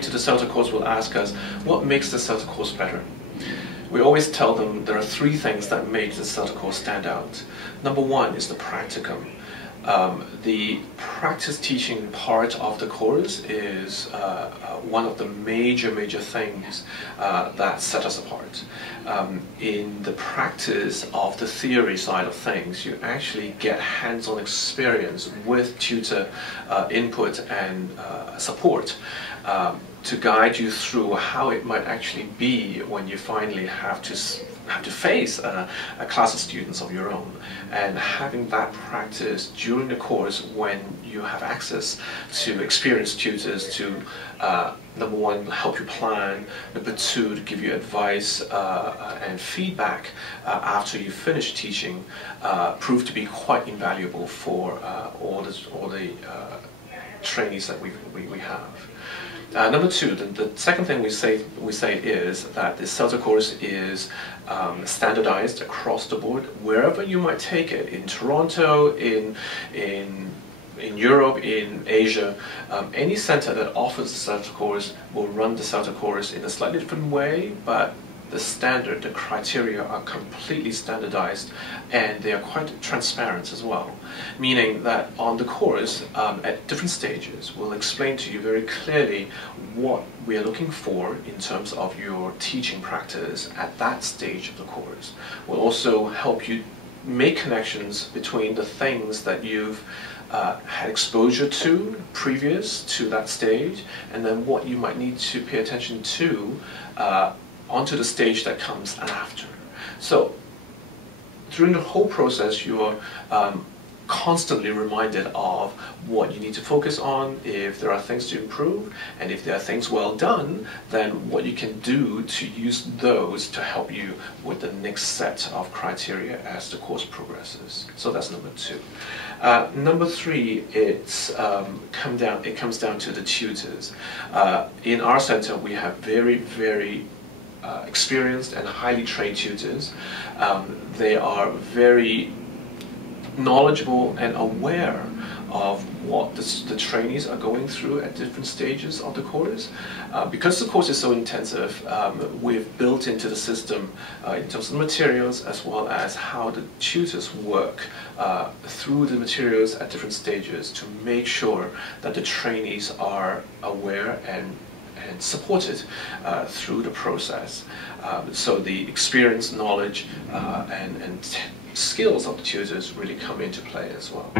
going to the CELTA course will ask us, what makes the CELTA course better? We always tell them there are three things that make the CELTA course stand out. Number one is the practicum. The practice teaching part of the course is one of the major things that set us apart. In the practice of the theory side of things, you actually get hands-on experience with tutor input and support to guide you through how it might actually be when you finally have to face a class of students of your own, and having that practice during the course when you have access to experienced tutors to number one, help you plan, number two, to give you advice and feedback after you finish teaching, proved to be quite invaluable for all the trainees that we have. Number two, the second thing we say is that the CELTA course is standardized across the board, wherever you might take it, in Toronto, in Europe, in Asia. Any center that offers the CELTA course will run the CELTA course in a slightly different way, but the standard, the criteria are completely standardized, and they are quite transparent as well. Meaning that on the course, at different stages, we'll explain to you very clearly what we are looking for in terms of your teaching practice at that stage of the course. We'll also help you make connections between the things that you've had exposure to previous to that stage, and then what you might need to pay attention to onto the stage that comes after. So during the whole process, you are constantly reminded of what you need to focus on, if there are things to improve, and if there are things well done, then what you can do to use those to help you with the next set of criteria as the course progresses. So that's number two. Number three, it comes down to the tutors. In our center, we have very experienced and highly trained tutors. They are very knowledgeable and aware of what the trainees are going through at different stages of the course. Because the course is so intensive, we've built into the system in terms of the materials as well as how the tutors work through the materials at different stages to make sure that the trainees are aware and supported through the process. So the experience, knowledge, and skills of the tutors really come into play as well.